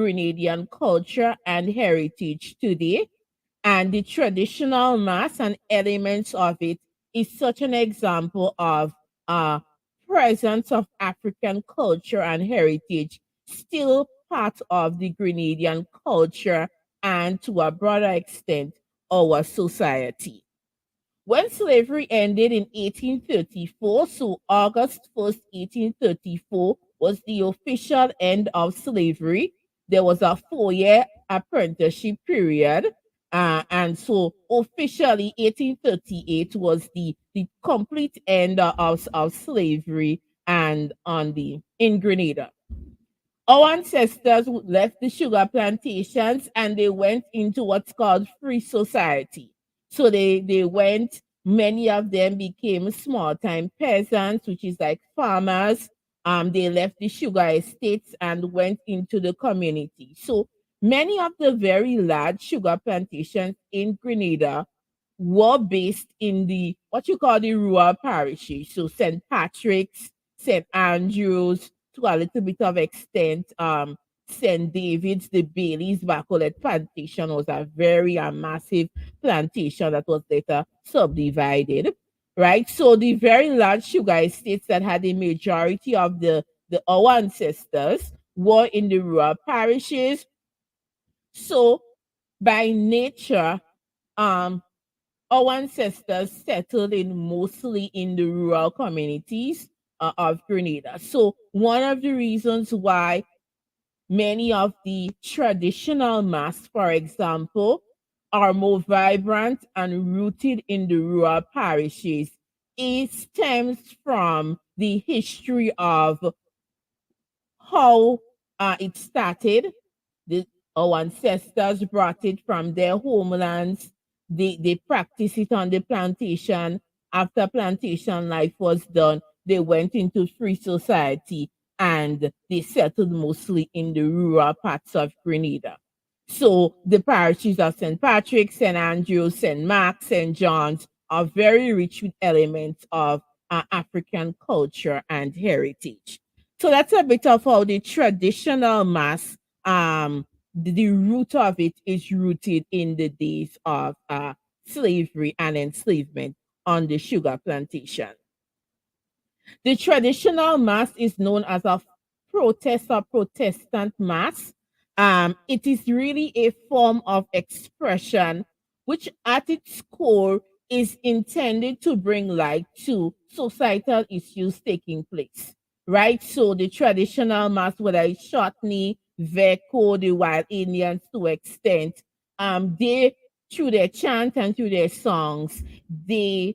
Grenadian culture and heritage today. And the traditional mass and elements of it is such an example of uh, presence of African culture and heritage, still part of the Grenadian culture and to a broader extent, our society. When slavery ended in 1834, so August 1st, 1834, was the official end of slavery. There was a 4 year apprenticeship period. And so officially 1838 was the complete end of slavery and on the in Grenada. Our ancestors left the sugar plantations and they went into what's called free society. So they went, many of them became small time peasants, which is like farmers. They left the sugar estates and went into the community. So many of the very large sugar plantations in Grenada were based in the what you call the rural parishes. So St. Patrick's, St. Andrews, to a little bit of extent, St. David's, the Bailey's Bacolet plantation was a very massive plantation that was later subdivided, right? So the very large sugar estates that had the majority of the our ancestors were in the rural parishes. So by nature, um, our ancestors settled in mostly in the rural communities of Grenada. So one of the reasons why many of the traditional masks, for example, are more vibrant and rooted in the rural parishes, it stems from the history of how it started. Our ancestors brought it from their homelands. They practiced it on the plantation. After plantation life was done, they went into free society and they settled mostly in the rural parts of Grenada. So the parishes of St. Patrick, St. Andrews, St. Mark, St. John's are very rich with elements of African culture and heritage. So that's a bit of how the traditional mass, the root of it is rooted in the days of slavery and enslavement on the sugar plantation. The traditional mass is known as a protest or Protestant mass. It is really a form of expression which, at its core, is intended to bring light to societal issues taking place. Right? So, the traditional mass, whether it's Shortknee, Veco, the Wild Indians to extent, they, through their chant and through their songs, they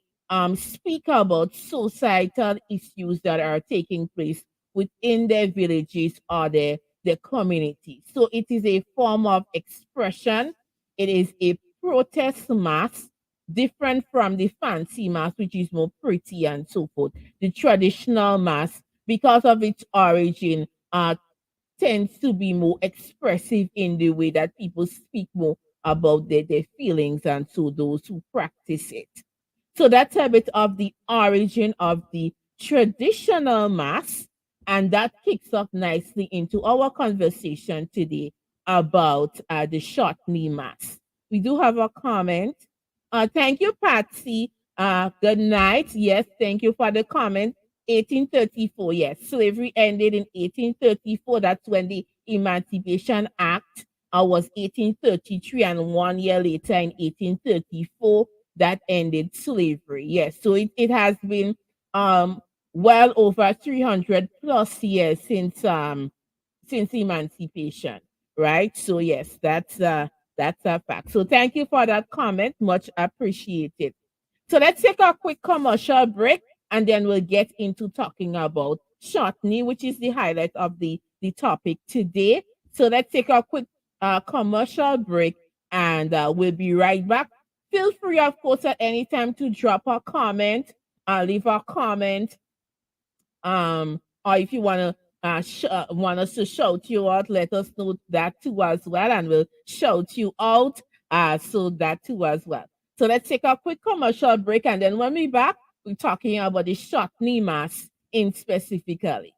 speak about societal issues that are taking place within their villages or their communities. So it is a form of expression. It is a protest mass, different from the fancy mass, which is more pretty and so forth. The traditional mass, because of its origin, tends to be more expressive in the way that people speak more about their feelings and so those who practice it. So that's a bit of the origin of the traditional mass, and that kicks off nicely into our conversation today about the Shortknee mass. We do have a comment. Thank you, Patsy. Good night. Yes, thank you for the comment. 1834, yes, slavery ended in 1834. That's when the Emancipation Act was 1833, and 1 year later in 1834 that ended slavery. Yes, so it has been well over 300 plus years since emancipation, right? So yes, that's a fact. So thank you for that comment, much appreciated. So let's take a quick commercial break and then we'll get into talking about Shortknee, which is the highlight of the topic today. So let's take a quick commercial break and we'll be right back. Feel free, of course, at any time to drop a comment, leave a comment, or if you want us to shout you out, let us know that too as well, and we'll shout you out. So that too as well. So let's take a quick commercial break, and then when we back, we're talking about the Shortknee mass in specifically.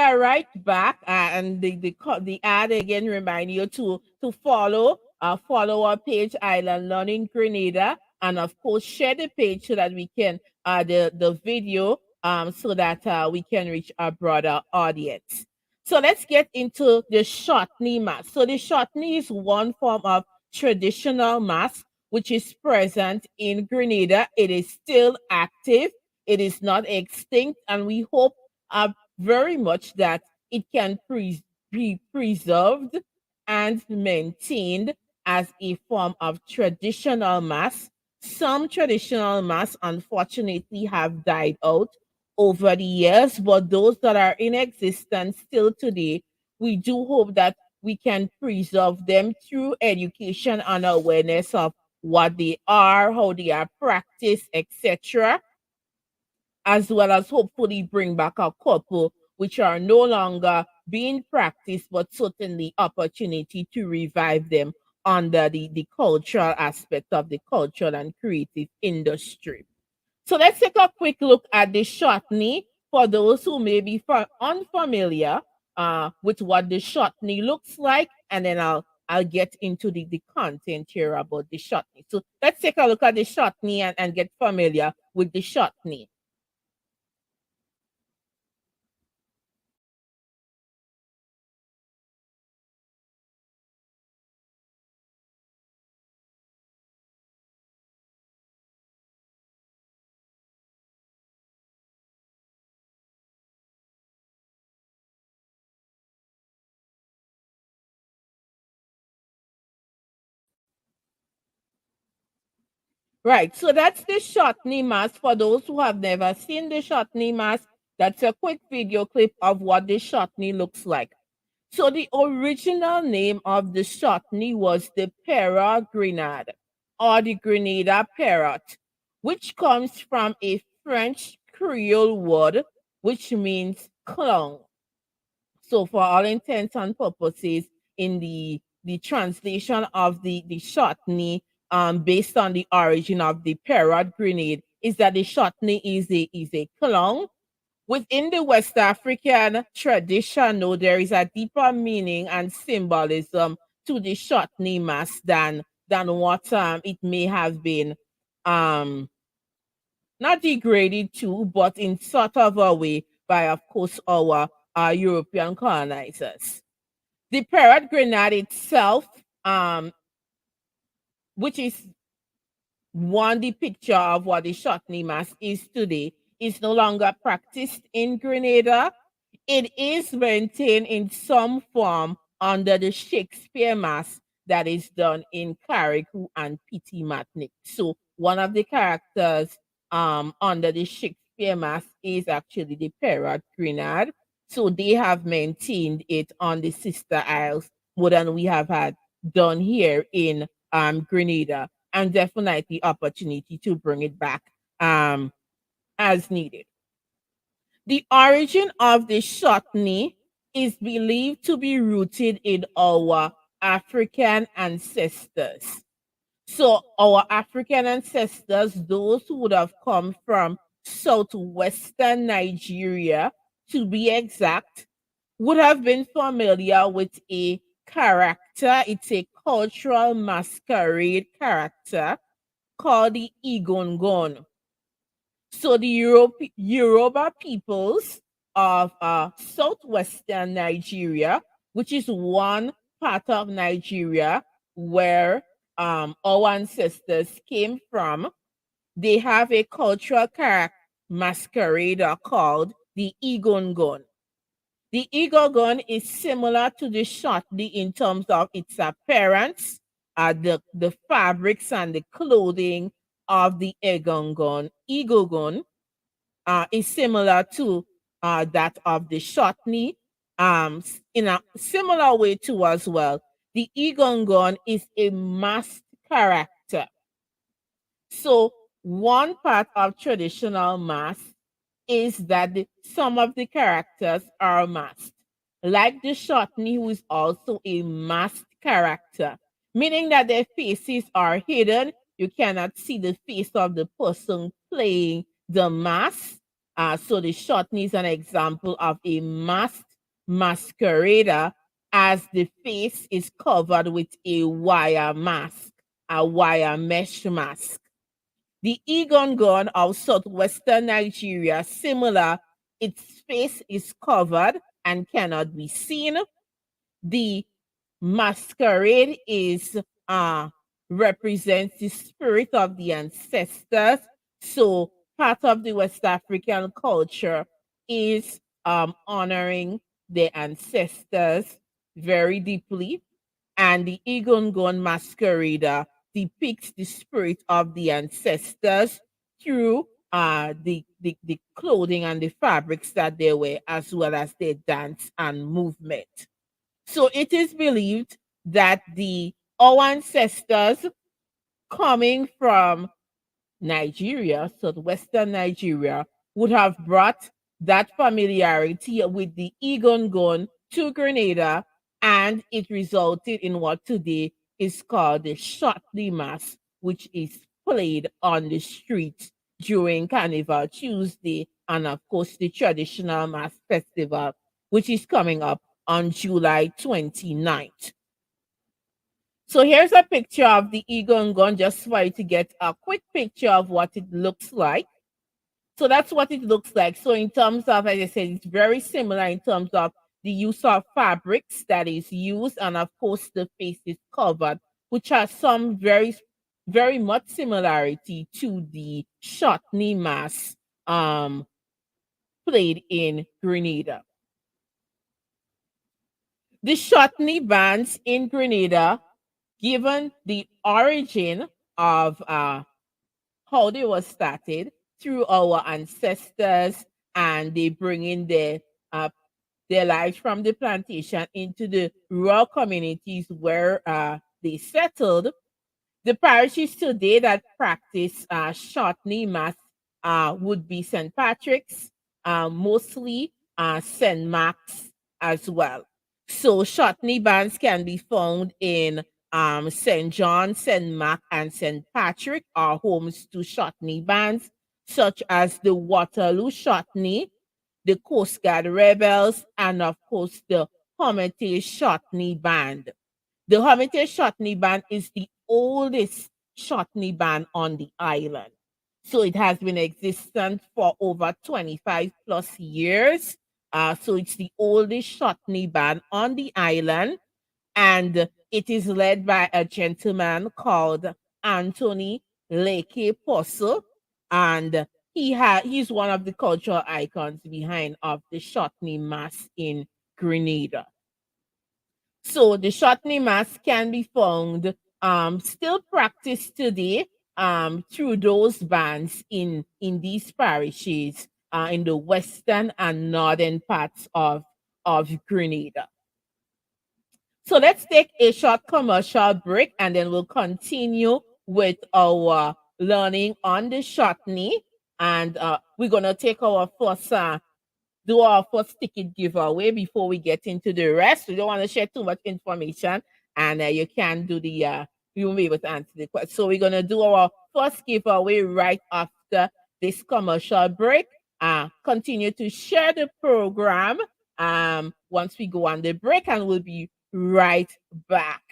are right back, and the ad again remind you to follow our page Island Learning Grenada, and of course share the page so that we can the video so that we can reach a broader audience. So let's get into the Shortknee mask. So the Shortknee is one form of traditional mask which is present in Grenada. It is still active. It is not extinct, and we hope very much that it can be preserved and maintained as a form of traditional mass. Some traditional mass, unfortunately, have died out over the years, but those that are in existence still today, we do hope that we can preserve them through education and awareness of what they are, how they are practiced, etc., as well as hopefully bring back a couple which are no longer being practiced, but certainly opportunity to revive them under the cultural aspect of the cultural and creative industry. So let's take a quick look at the Shortknee for those who may be unfamiliar with what the Shortknee looks like, and then I'll get into the content here about the Shortknee. So let's take a look at the Shortknee and get familiar with the Shortknee. Right. So that's the Shortknee mask. For those who have never seen the Shortknee mask, that's a quick video clip of what the Shortknee looks like. So the original name of the Shortknee was the Parrot Grenade, or the Grenada Parrot, which comes from a French Creole word which means clown. So for all intents and purposes, in the translation of the Shortknee, based on the origin of the parrot grenade, is that the Shortknee is a clown. Within the West African tradition, though, there is a deeper meaning and symbolism to the Shortknee mask than what it may have been um not degraded to, but in sort of a way by, of course, our European colonizers. The parrot grenade itself, which is one the picture of what the Shortknee mask is today, is no longer practiced in Grenada. It is maintained in some form under the Shakespeare mask that is done in Carriacou and Petit Matnik. So one of the characters under the Shakespeare mask is actually the parrot grenade. So they have maintained it on the sister isles more than we have had done here in Grenada, and definitely opportunity to bring it back as needed. The origin of the Shortknee is believed to be rooted in our African ancestors. So, our African ancestors, those who would have come from southwestern Nigeria, to be exact, would have been familiar with a character. It's a cultural masquerade character called the Igongon. So the Yoruba peoples of southwestern Nigeria, which is one part of Nigeria where our ancestors came from, they have a cultural masquerade called the Igongon. The Igongon is similar to the Shortknee in terms of its appearance, the fabrics and the clothing of the Igongon is similar to that of the Shortknee. In a similar way too as well, the Igongon is a masked character. So one part of traditional mask is that some of the characters are masked, like the Shortknee, who is also a masked character, meaning that their faces are hidden. You cannot see the face of the person playing the mask. So the Shortknee is an example of a masked masquerader, as the face is covered with a wire mask, a wire mesh mask. The Igongon of southwestern Nigeria, similar, its face is covered and cannot be seen. The masquerade is represents the spirit of the ancestors. So part of the West African culture is honoring the ancestors very deeply. And the Igongon masquerader depicts the spirit of the ancestors through the clothing and the fabrics that they wear, as well as their dance and movement. So it is believed that the our ancestors coming from Nigeria, southwestern Nigeria, would have brought that familiarity with the Igongon to Grenada, and it resulted in what today is called the Shortknee Mass, which is played on the streets during Carnival Tuesday, and of course the traditional Mass Festival, which is coming up on July 29th. So here's a picture of the Igongon, just for you to get a quick picture of what it looks like. So that's what it looks like. So in terms of, as I said, it's very similar in terms of the use of fabrics that is used, and of course the face is covered, which has some very much similarity to the Shortknee mass played in Grenada. The Shortknee bands in Grenada, given the origin of how they were started through our ancestors, and they bring in their lives from the plantation into the rural communities where they settled. The parishes today that practice Shortknee Mass would be St. Patrick's, mostly St. Mark's as well. So Shortknee bands can be found in St. John, St. Mark, and St. Patrick are homes to Shortknee bands, such as the Waterloo Shortknee, the Coast Guard Rebels, and of course the Hermitage Shortknee Band. The Hermitage Shortknee Band is the oldest Shortknee band on the island. So it has been existent for over 25 plus years. So it's the oldest Shortknee band on the island, and it is led by a gentleman called Anthony Leke Posso, and he's one of the cultural icons behind of the Shortknee Mass in Grenada. So the Shortknee Mass can be found still practiced today through those bands in these parishes in the western and northern parts of Grenada. So let's take a short commercial break, and then we'll continue with our learning on the Shortknee. And we're going to take our first do our first ticket giveaway before we get into the rest. We don't want to share too much information, and you can do you won't be able to answer the question. So we're going to do our first giveaway right after this commercial break. Continue to share the program once we go on the break, and we'll be right back.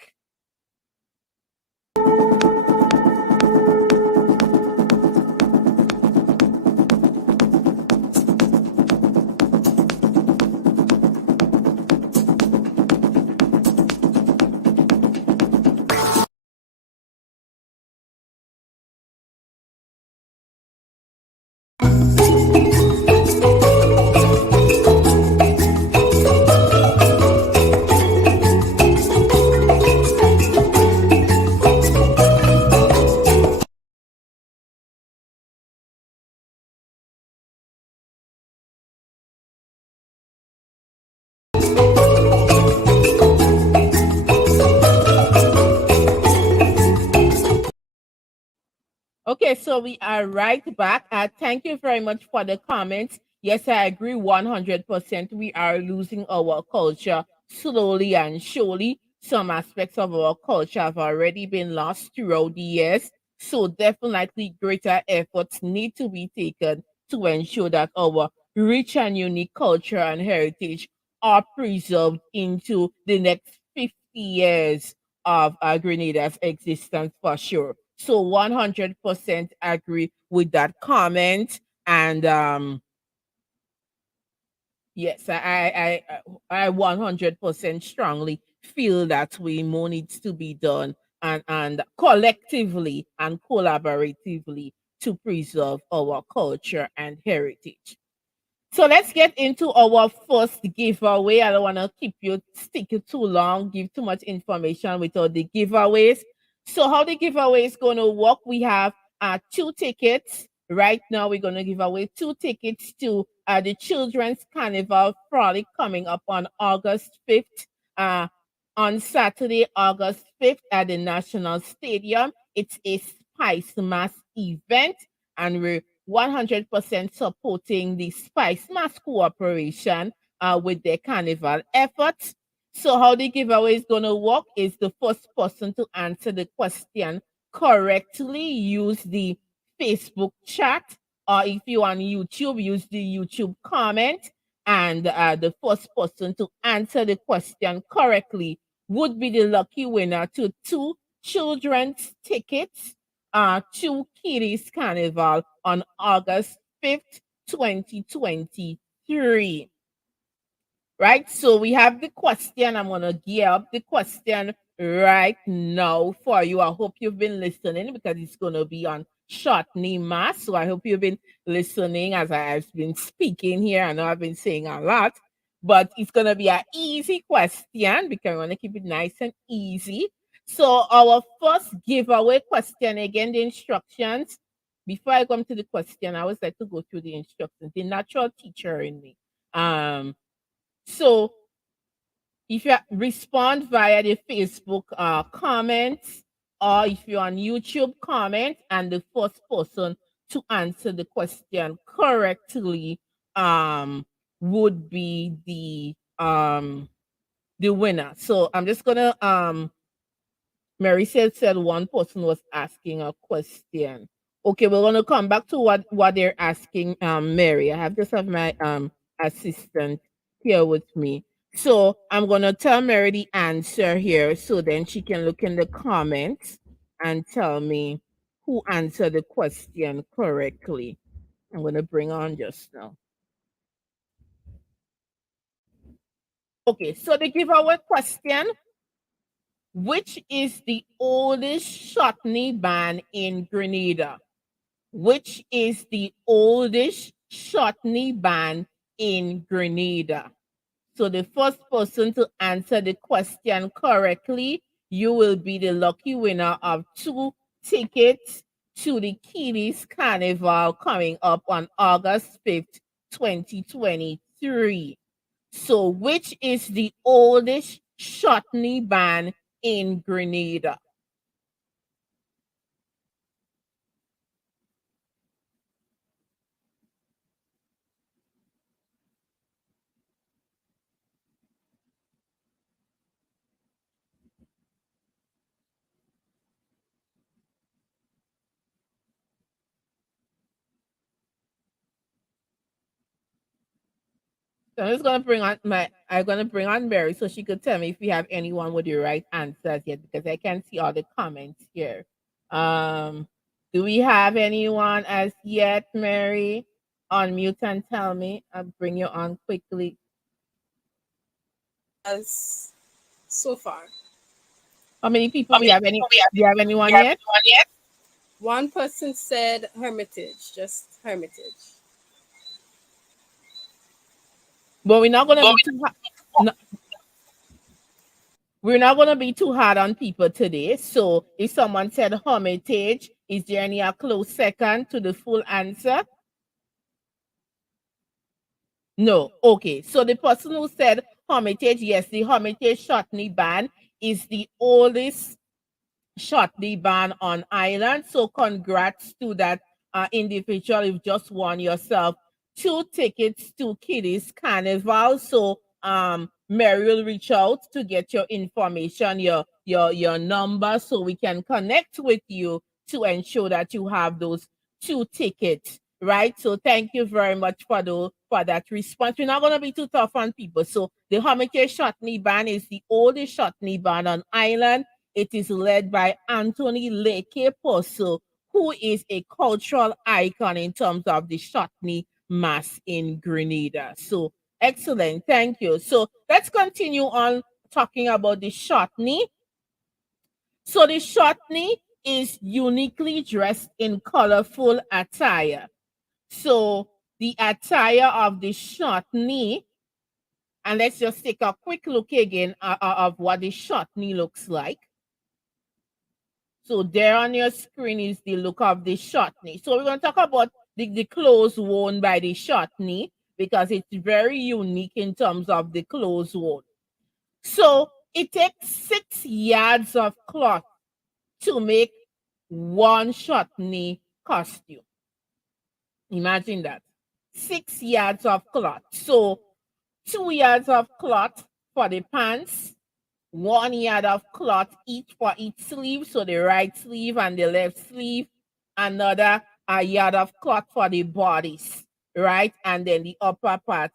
Okay, so we are right back. Thank you very much for the comments. Yes, I agree 100%. We are losing our culture slowly and surely. Some aspects of our culture have already been lost throughout the years. So definitely greater efforts need to be taken to ensure that our rich and unique culture and heritage are preserved into the next 50 years of Grenada's existence for sure. So 100% agree with that comment. And yes, I 100% strongly feel that we more needs to be done and collectively and collaboratively to preserve our culture and heritage. So let's get into our first giveaway. I don't want to stick you too long, give too much information without the giveaways. So how the giveaway is going to work, we have two tickets. Right now, we're going to give away two tickets to the Children's Carnival Frolic coming up on August 5th. Uh, on Saturday, August 5th at the National Stadium. It's a Spice Mass event, and we're 100% supporting the Spice Mass Cooperation with their carnival efforts. So, how the giveaway is going to work is the first person to answer the question correctly use the Facebook chat, or if you're on YouTube, use the YouTube comment. And the first person to answer the question correctly would be the lucky winner to two children's tickets to Kitty's Carnival on August 5th, 2023. Right? So we have the question. I'm going to gear up the question right now for you. I hope you've been listening because it's going to be on Shortknee Mass. So I hope you've been listening as I've been speaking here. I know I've been saying a lot, but it's going to be an easy question because I want to keep it nice and easy. So our first giveaway question, again, the instructions. Before I come to the question, I always like to go through the instructions. The natural teacher in me. So if you respond via the Facebook comments, or if you're on YouTube, comment, and the first person to answer the question correctly would be the winner. So I'm just gonna Mary said one person was asking a question. Okay, we're gonna come back to what they're asking, Mary. I have just have my assistant here with me. So I'm gonna tell Mary the answer here, so then she can look in the comments and tell me who answered the question correctly. I'm gonna bring on just now. Okay, so the giveaway question: which is the oldest Shortknee band in Grenada? Which is the oldest Shortknee band in Grenada? So the first person to answer the question correctly, you will be the lucky winner of two tickets to the Kitty's Carnival coming up on August 5th, 2023. So which is the oldest Shortknee band in Grenada? So I'm gonna bring on Mary so she could tell me if we have anyone with the right answers yet because I can't see all the comments here. Um, do we have anyone as yet, Mary? Unmute and tell me. I'll bring you on quickly. As so far. How many people we have? Do you have anyone yet? One person said Hermitage, just Hermitage. But we're not gonna be too no, we're not gonna be too hard on people today. So if someone said Hermitage, is there any a close second to the full answer? No. Okay. So the person who said Hermitage, yes, the Hermitage Shortknee band is the oldest Shortknee band on island. So congrats to that individual. You've just won yourself two tickets to Kitty's Carnival. So Mary will reach out to get your information, your number, so we can connect with you to ensure that you have those two tickets right? So thank you very much for that response. We're not gonna be too tough on people. So the Hermitage Shortknee Band is the oldest Shortknee band on island. It is led by Anthony Leke Poso, who is a cultural icon in terms of the Shortknee mass in Grenada. So excellent, thank you. So let's continue on talking about the Shortknee. So the Shortknee is uniquely dressed in colorful attire. So the attire of the Shortknee, and let's just take a quick look again of what the Shortknee looks like. So there on your screen is the look of the Shortknee. So we're going to talk about the clothes worn by the Shortknee because it's very unique in terms of the clothes worn. So it takes 6 yards of cloth to make one Shortknee costume. Imagine that. 6 yards of cloth. So 2 yards of cloth for the pants, 1 yard of cloth each for each sleeve. So the right sleeve and the left sleeve, another a yard of cloth for the bodies, right? And then the upper part,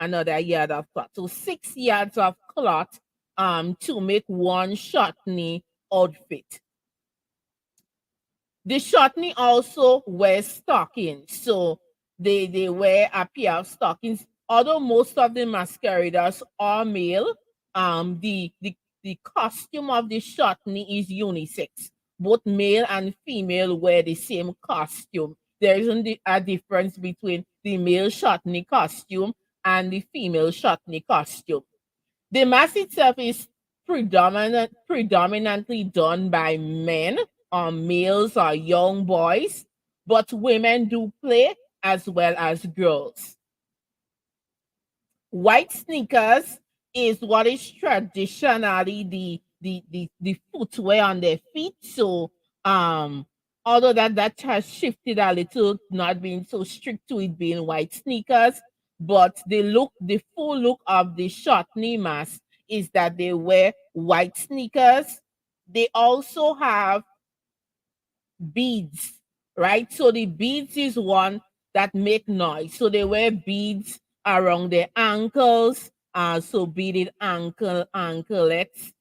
another yard of cloth. So 6 yards of cloth to make one Shortknee outfit. The Shortknee also wears stockings. So they wear a pair of stockings. Although most of the masqueraders are male, the costume of the Shortknee is unisex. Both male and female wear the same costume. There isn't a difference between the male Shortknee costume and the female Shortknee costume. The mass itself is predominantly done by men or males or young boys, but women do play as well as girls. White sneakers is what is traditionally the footwear on their feet. So although that has shifted a little, not being so strict to it being white sneakers, but the full look of the Shortknee mask is that they wear white sneakers. They also have beads, right? So the beads is one that make noise. So they wear beads around their ankles. So beaded anklets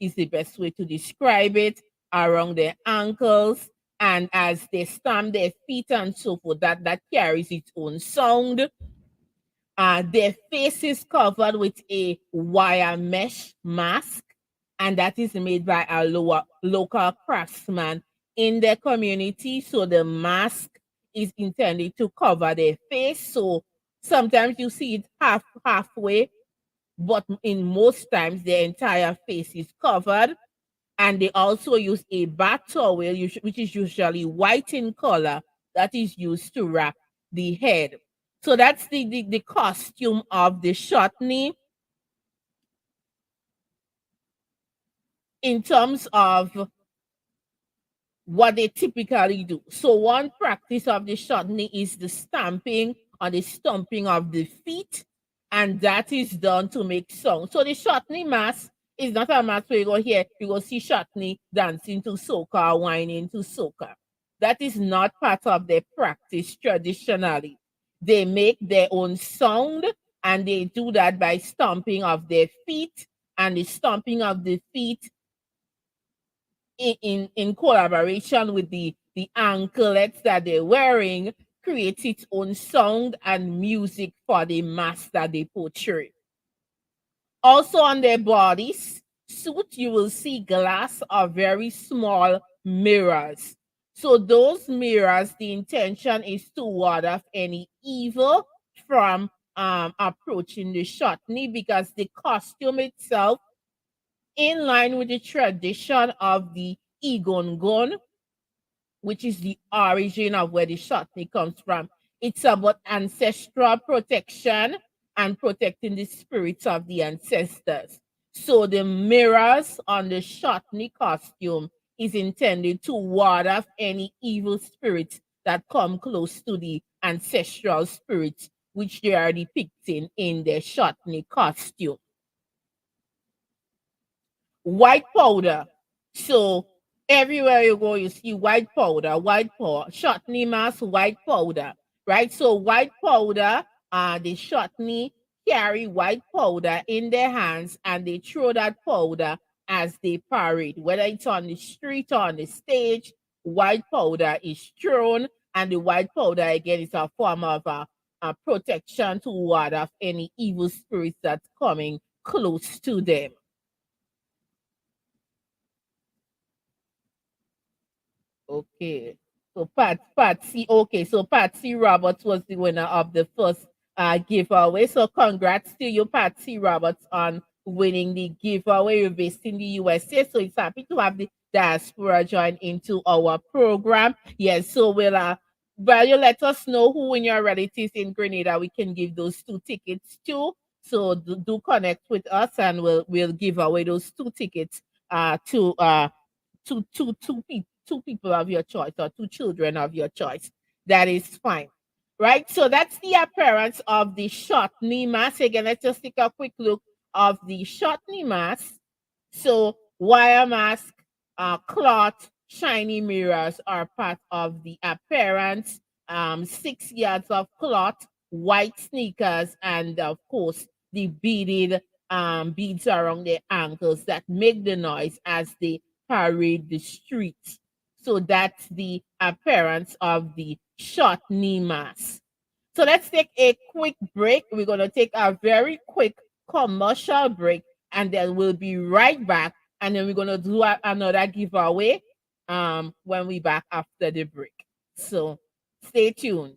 is the best way to describe it, around their ankles. And as they stamp their feet and so forth, that carries its own sound. Their face is covered with a wire mesh mask, and that is made by a local craftsman in their community. So the mask is intended to cover their face. So sometimes you see it halfway, but in most times the entire face is covered. And they also use a bath towel, which is usually white in color, that is used to wrap the head. So that's the costume of the Shortknee. In terms of what they typically do. So one practice of the Shortknee is the stamping or the stomping of the feet, and that is done to make song. So the Shortknee mass is not a mass where you go here, you go see Shortknee dancing to soca or whining to soca. That is not part of their practice traditionally. They make their own sound, and they do that by stomping of their feet, and the stomping of the feet in collaboration with the anklets that they're wearing creates its own sound and music for the mass that they portray. Also on their bodies suit, you will see glass or very small mirrors. So those mirrors, the intention is to ward off any evil from approaching the Shortknee, because the costume itself, in line with the tradition of the Igongon, which is the origin of where the Shortknee comes from. It's about ancestral protection and protecting the spirits of the ancestors. So the mirrors on the Shortknee costume is intended to ward off any evil spirits that come close to the ancestral spirits, which they are depicting in their Shortknee costume. White powder. So Everywhere you go, you see white powder, Shortknee mask, white powder, right? So white powder, the Shortknee carry white powder in their hands and they throw that powder as they parade. Whether it's on the street or on the stage, white powder is thrown, and the white powder again is a form of a protection to ward off any evil spirits that's coming close to them. Okay. So Patsy, okay, so Patsy Roberts was the winner of the first giveaway. So congrats to you, Patsy Roberts, on winning the giveaway. You're based in the USA. So it's happy to have the diaspora join into our program. Yes, so well, you let us know who in your relatives in Grenada we can give those 2 tickets to. So do connect with us and we'll give away those 2 tickets two people of your choice or 2 children of your choice. That is fine. Right? So that's the appearance of the Shortknee mask. Again, let's just take a quick look of the Shortknee mask. So wire mask, cloth, shiny mirrors are part of the appearance. 6 yards of cloth, white sneakers, and of course the beaded beads around their ankles that make the noise as they parade the streets. So that's the appearance of the Shortknee mask. So let's take a quick break. We're going to take a very quick commercial break and then we'll be right back. And then we're going to do another giveaway when we back after the break. So stay tuned.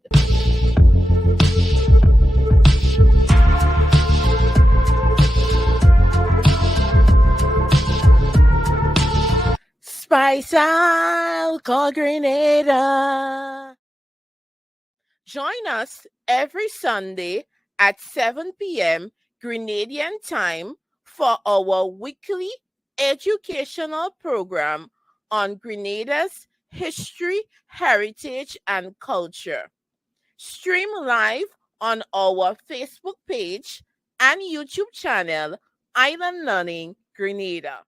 Spice Alcohol Grenada. Join us every Sunday at 7 p.m. Grenadian time for our weekly educational program on Grenada's history, heritage, and culture. Stream live on our Facebook page and YouTube channel, Island Learning Grenada.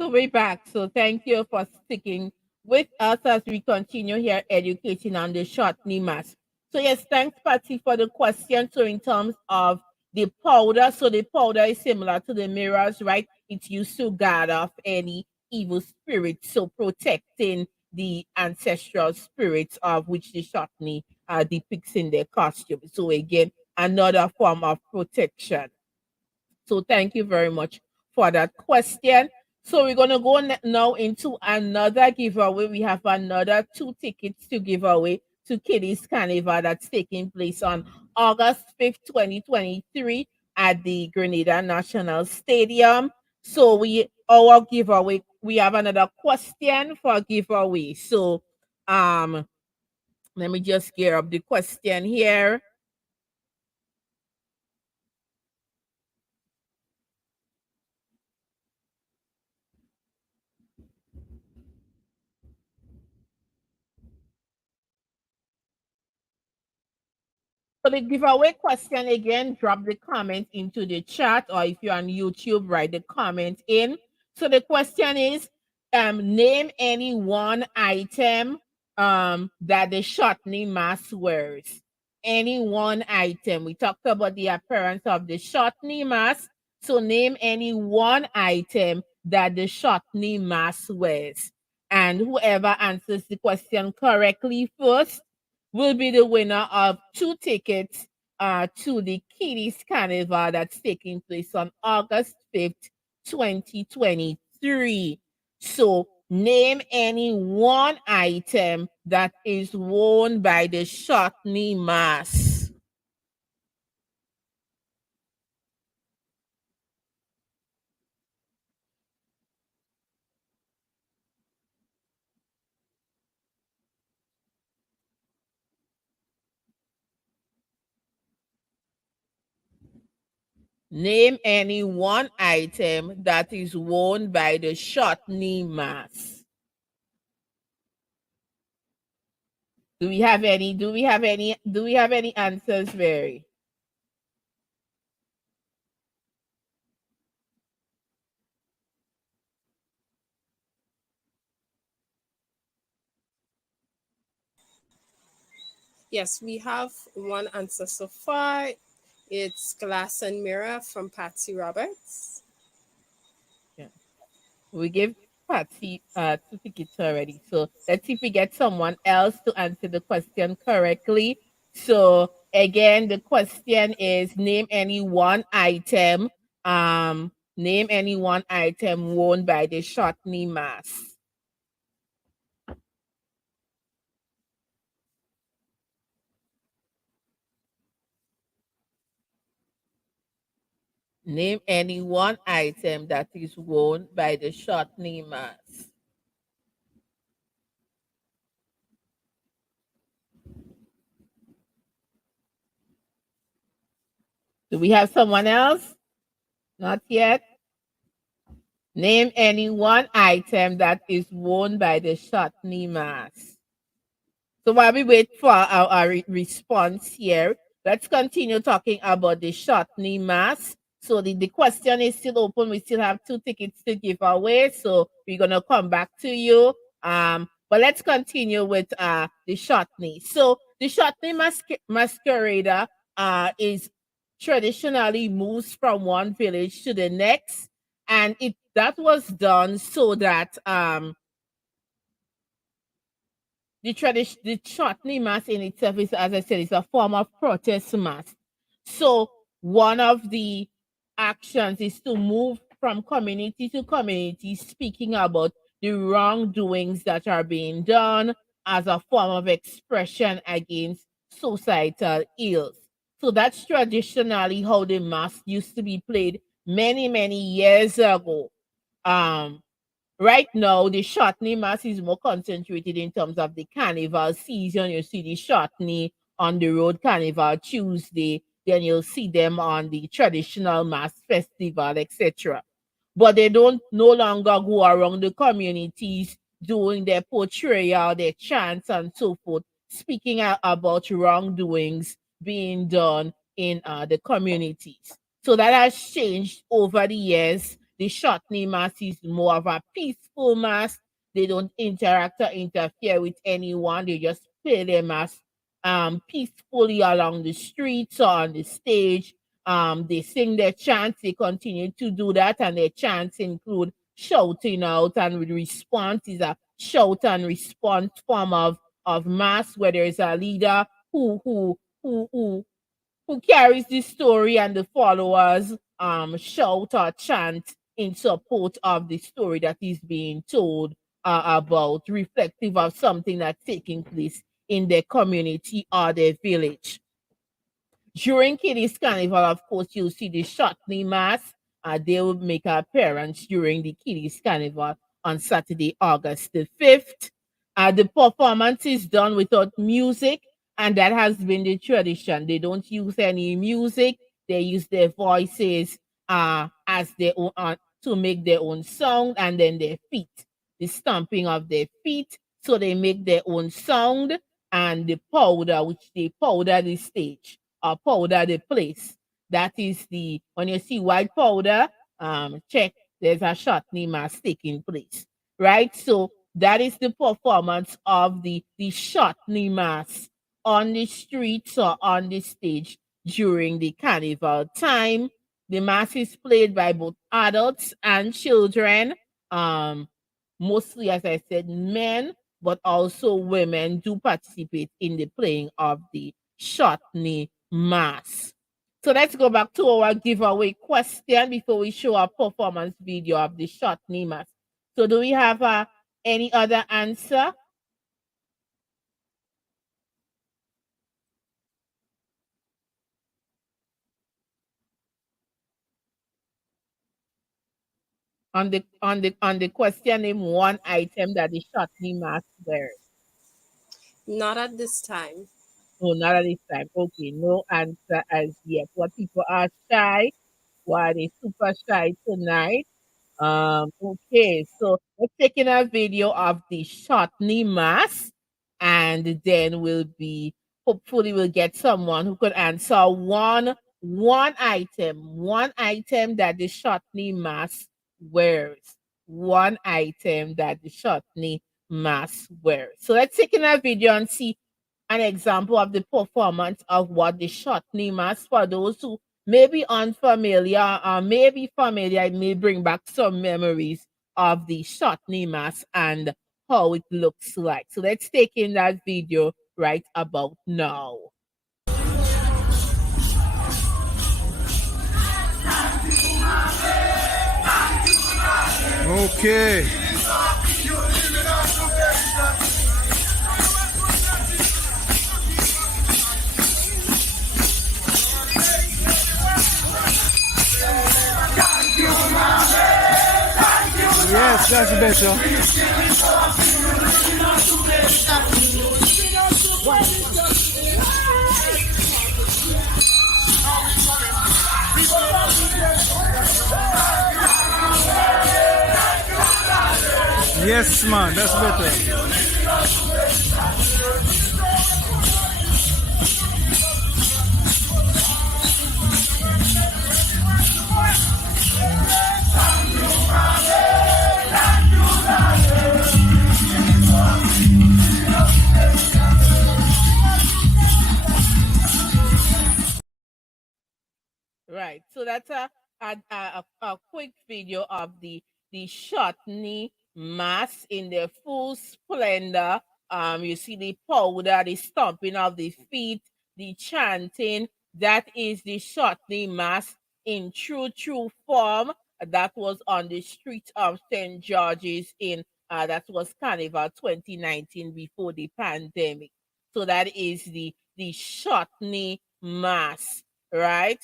So we're back. So thank you for sticking with us as we continue here educating on the Shortknee mask. So yes, thanks Patty for the question. So in terms of the powder, so the powder is similar to the mirrors, right? It's used to guard off any evil spirits, so protecting the ancestral spirits of which the Shortknee depicts in their costume. So again, another form of protection. So thank you very much for that question. So we're going to go now into another giveaway. We have another 2 tickets to give away to Kiddies Carnival that's taking place on August 5th, 2023 at the Grenada National Stadium. So our giveaway, we have another question for giveaway. So let me just gear up the question here. So the giveaway question again, drop the comment into the chat, or if you're on YouTube, write the comment in. So the question is, name any one item that the Shortknee mask wears. Any one item. We talked about the appearance of the Shortknee mask. So name any one item that the Shortknee mask wears. And whoever answers the question correctly first will be the winner of 2 tickets to the Kiddies Carnival that's taking place on August 5th, 2023. So, name any one item that is worn by the Shortknee mask. Name any one item that is worn by the Shortknee mass. Do we have any? Do we have any? Do we have any answers, Mary? Yes, we have one answer so far. It's Glass and Mirror from Patsy Roberts. Yeah. We gave Patsy two tickets already. So let's see if we get someone else to answer the question correctly. So again, the question is name any one item. Name any one item worn by the Shortknee mass. Name any one item that is worn by the Shortknee mass. Do we have someone else? Not yet. Name any one item that is worn by the Shortknee mass. So while we wait for our response here, let's continue talking about the Shortknee mass. So the question is still open. We still have two tickets to give away. So we're gonna come back to you. But let's continue with the Shortknee. So the Shortknee masquerader is traditionally moves from one village to the next, and it that was done so that the chutney mass in itself is, as I said, it's a form of protest mass. So one of the actions is to move from community to community, speaking about the wrongdoings that are being done as a form of expression against societal ills. So that's traditionally how the mass used to be played many years ago. Um, Right now, the Shortknee mass is more concentrated in terms of the carnival season. You see the Shortknee on the road carnival Tuesday, then you'll see them on the traditional mass festival, etc. But they don't no longer go around the communities doing their portrayal, their chants, and so forth, speaking about wrongdoings being done in the communities. So that has changed over the years. The Shortknee mass is more of a peaceful mass. They don't interact or interfere with anyone. They just play their mass peacefully along the streets or on the stage. They sing their chants. They continue to do that, and their chants include shouting out, and with response is a shout and response form of mass, where there is a leader who who who carries the story, and the followers shout or chant in support of the story that is being told about, reflective of something that's taking place in their community or their village. During Kiddies Carnival, of course, you'll see the Shortknee Mass. They will make an appearance during the Kiddies Carnival on Saturday, August the 5th. The performance is done without music, and that has been the tradition. They don't use any music. They use their voices as their own to make their own sound, and then their feet, the stomping of their feet. So they make their own sound, and the powder, which they powder the stage or powder the place. That is the when you see white powder, check there's a Shortknee mass taking place, right? So that is the performance of the Shortknee mass on the streets or on the stage during the carnival time. The mass is played by both adults and children. Um, Mostly, as I said, men, but also women do participate in the playing of the Shortknee mass. So let's go back to our giveaway question before we show our performance video of the Shortknee mass. So do we have any other answer on the question? Name one item that the Shortknee mass wears. Not at this time. No, not at this time. Okay, no answer as yet. What people are shy. why they super shy tonight. Okay, so we're taking a video of the Shortknee mass, and then we'll be hopefully we'll get someone who could answer one item that the Shortknee mass wears. One item that the Shortknee mass wears. So let's take in a video and see an example of the performance of what the Shortknee mass for those who maybe unfamiliar or maybe familiar. It may bring back some memories of the Shortknee mass and how it looks like. So let's take in that video right about now. Okay. Yes, that's better. Yes, man, that's better. Right. So that's a quick video of the Shortknee mass in their full splendor. You see the powder, the stomping of the feet, the chanting. That is the Shortknee mass in true form. That was on the street of St. George's in that was Carnival 2019 before the pandemic. So that is the Shortknee mass, right?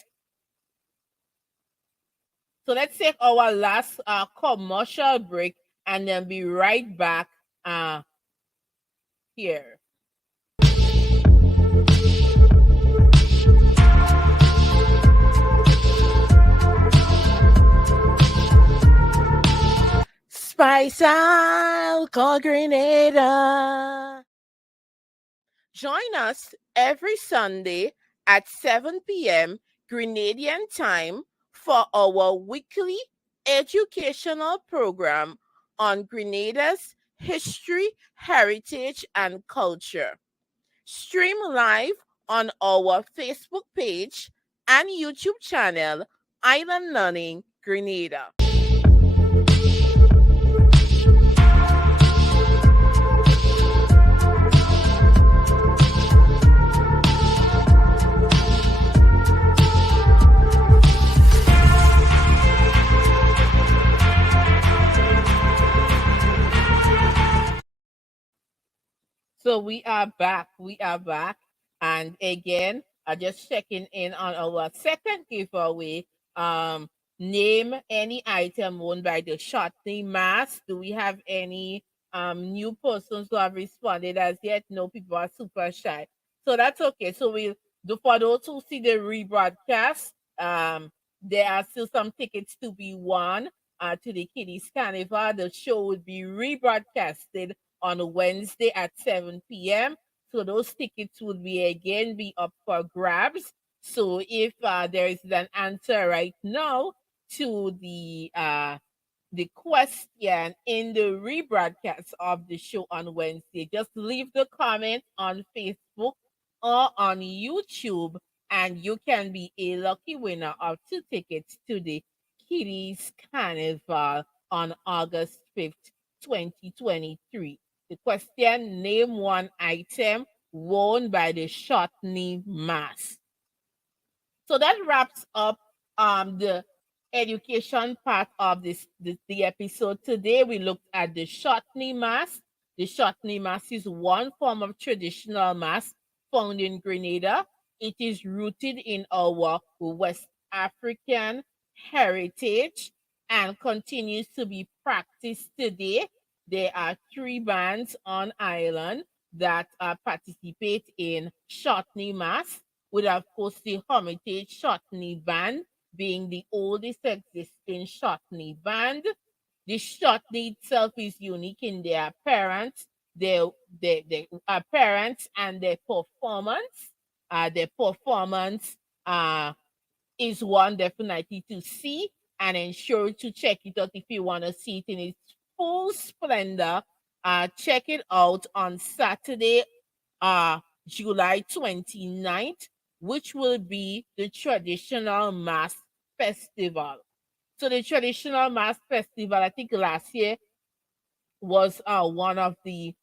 So let's take our last commercial break and then be right back here. Spice Alcohol Grenada. Join us every Sunday at 7 p.m. Grenadian time for our weekly educational program on Grenada's history, heritage, and culture. Stream live on our Facebook page and YouTube channel, Island Learning Grenada. So we are back. We are back. And again, just checking in on our second giveaway. Name any item owned by the Shortknee mass. Do we have any new persons who have responded as yet? No, people are super shy. So that's okay. So we'll do for those who see the rebroadcast. There are still some tickets to be won to the Kiddies Carnival. The show would be rebroadcasted on Wednesday at 7 p.m. So those tickets would be up for grabs. So if there is an answer right now to the question in the rebroadcast of the show on Wednesday, just leave the comment on Facebook or on YouTube, and you can be a lucky winner of 2 tickets to the Kiddies Carnival on August 5th, 2023. The question, name one item worn by the Shortknee mass. So that wraps up the education part of the episode. Today we looked at the Shortknee mass. The Shortknee mass is one form of traditional mass found in Grenada. It is rooted in our West African heritage and continues to be practiced today. There are 3 bands on island that participate in Shortknee mass with, of course, the Hermitage Shortknee Band being the oldest existing Shortknee band. The Shortknee itself is unique in their appearance, their appearance and their performance. Their performance is one definitely to see and ensure to check it out if you want to see it in its full splendor. Check it out on Saturday, uh, July 29th, which will be the traditional mass festival. So the traditional mass festival, I think last year was one of the,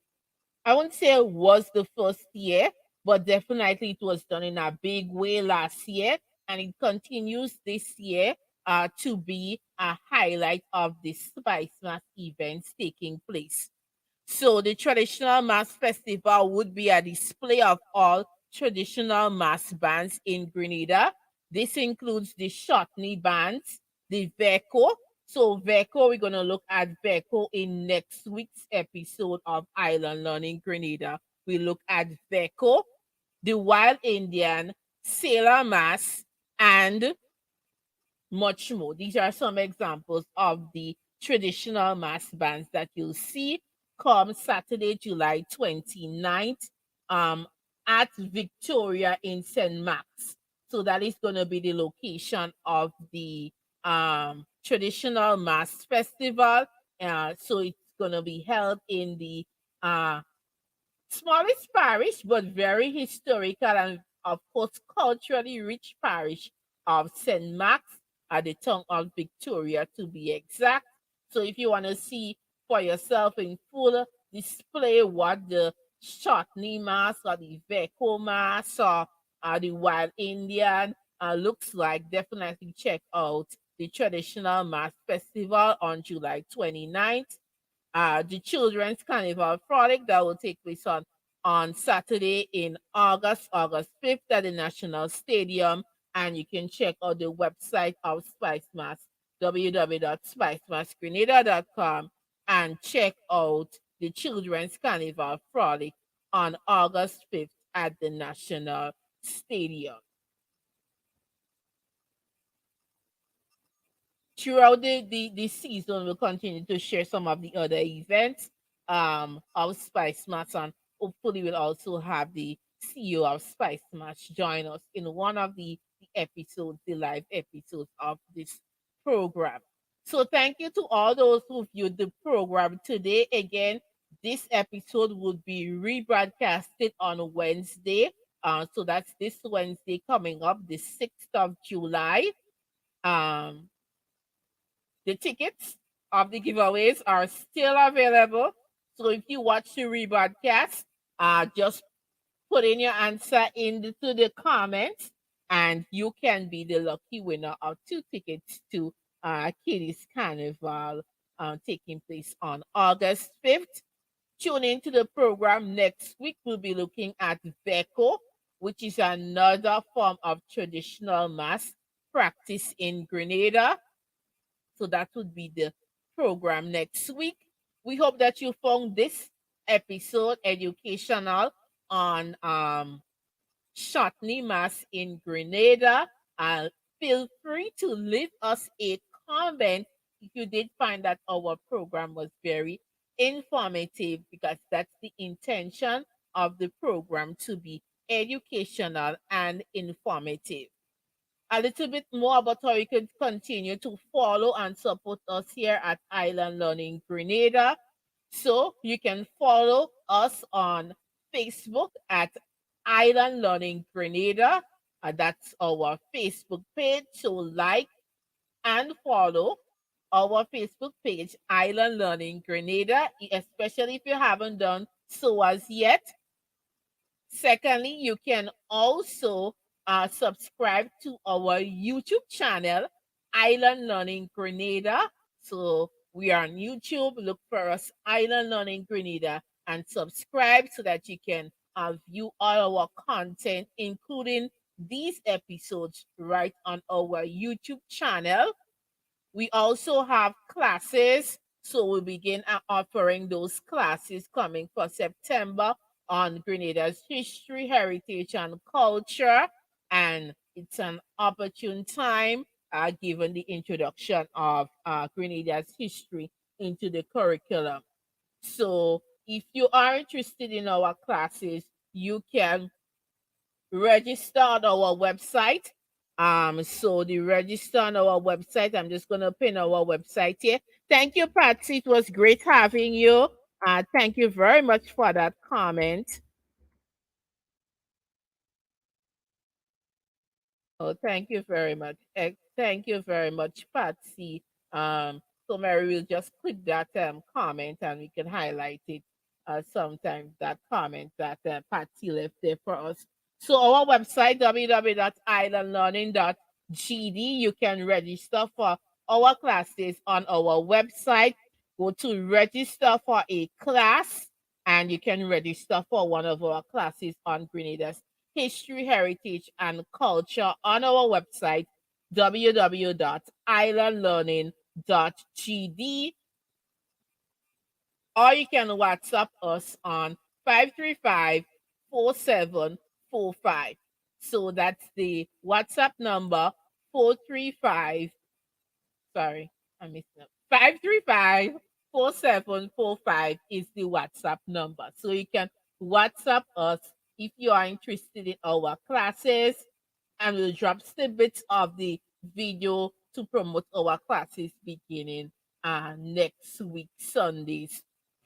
I wouldn't say it was the first year, but definitely it was done in a big way last year, and it continues this year to be a highlight of the Spice Mass events taking place. So the traditional mass festival would be a display of all traditional mass bands in Grenada. This includes the Shortknee bands, the Veco. So Veco, we're going to look at Veco in next week's episode of Island Learning Grenada. We look at Veco, the Wild Indian, Sailor Mass, and much more. These are some examples of the traditional mass bands that you'll see come Saturday, July 29th, at Victoria in St. Max. So that is going to be the location of the traditional mass festival. So it's going to be held in the uh, smallest parish, but very historical and, of course, culturally rich parish of St. Max at the town of Victoria, to be exact. So, if you want to see for yourself in full display what the Shortknee Mass or the Veco Mass or the Wild Indian looks like, definitely check out the Traditional Mass Festival on July 29th. The Children's Carnival Frolic that will take place on Saturday in August 5th at the National Stadium. And you can check out the website of Spice Mass, www.spicemassgrenada.com, and check out the Children's Carnival Frolic on August 5th at the National Stadium. Throughout the season, we'll continue to share some of the other events of Spice Match, and hopefully we'll also have the CEO of Spice Match join us in one of the episodes, the live episodes of this program. So thank you to all those who viewed the program today. Again, this episode would be rebroadcasted on Wednesday. So that's this Wednesday coming up, the 6th of July. Um, the tickets of the giveaways are still available. So if you watch the rebroadcast, just put in your answer into the comments, and you can be the lucky winner of 2 tickets to Kitty's Carnival taking place on August 5th. Tune into the program next week. We'll be looking at Veco, which is another form of traditional mass practice in Grenada. So that would be the program next week. We hope that you found this episode educational on Shortknee Mass in Grenada. Feel free to leave us a comment if you did find that our program was very informative, because that's the intention of the program, to be educational and informative. A little bit more about how you can continue to follow and support us here at Island Learning Grenada. So you can follow us on Facebook at Island Learning Grenada. That's our Facebook page. So like and follow our Facebook page, Island Learning Grenada, especially if you haven't done so as yet. Secondly, you can also subscribe to our YouTube channel, Island Learning Grenada. So we are on YouTube. Look for us, Island Learning Grenada, and subscribe so that you can view all our content, including these episodes, right on our YouTube channel. We also have classes, so we'll begin offering those classes coming for September on Grenada's history, heritage, and culture. And it's an opportune time given the introduction of Grenada's history into the curriculum. So if you are interested in our classes, you can register on our website. So the register on our website, I'm just gonna pin our website here. Thank you, Patsy. It was great having you. Thank you very much for that comment. Oh, thank you very much. Thank you very much, Patsy. So Mary will just click that comment and we can highlight it sometime, that comment that Patsy left there for us. So our website, www.islandlearning.gd, you can register for our classes on our website. Go to register for a class and you can register for one of our classes on Grenada's history, heritage, and culture on our website, www.islandlearning.gd, or you can WhatsApp us on 535-4745. So that's the WhatsApp number, 435, sorry, I missed it. 535-4745 is the WhatsApp number. So you can WhatsApp us if you are interested in our classes, and we'll drop snippets of the video to promote our classes beginning next week, Sunday's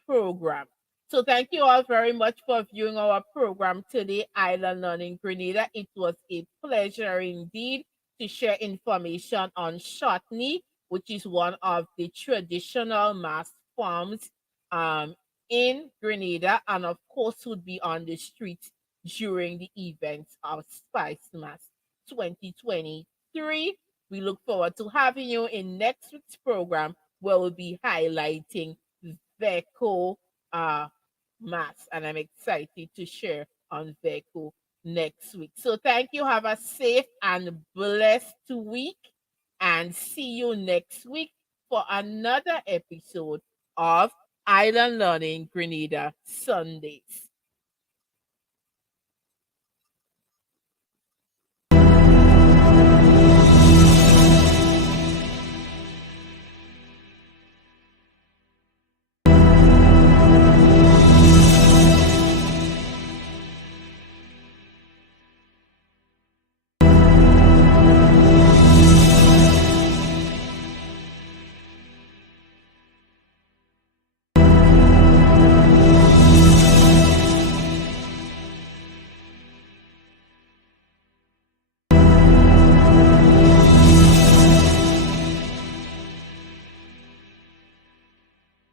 program. So thank you all very much for viewing our program today, Island Learning Grenada. It was a pleasure indeed to share information on Shortknee, which is one of the traditional mass forms in Grenada, and of course would be on the streets during the events of Spice Mass 2023. We look forward to having you in next week's program where we'll be highlighting VECO Mass, and I'm excited to share on VECO next week. So thank you. Have a safe and blessed week, and see you next week for another episode of Island Learning Grenada Sundays.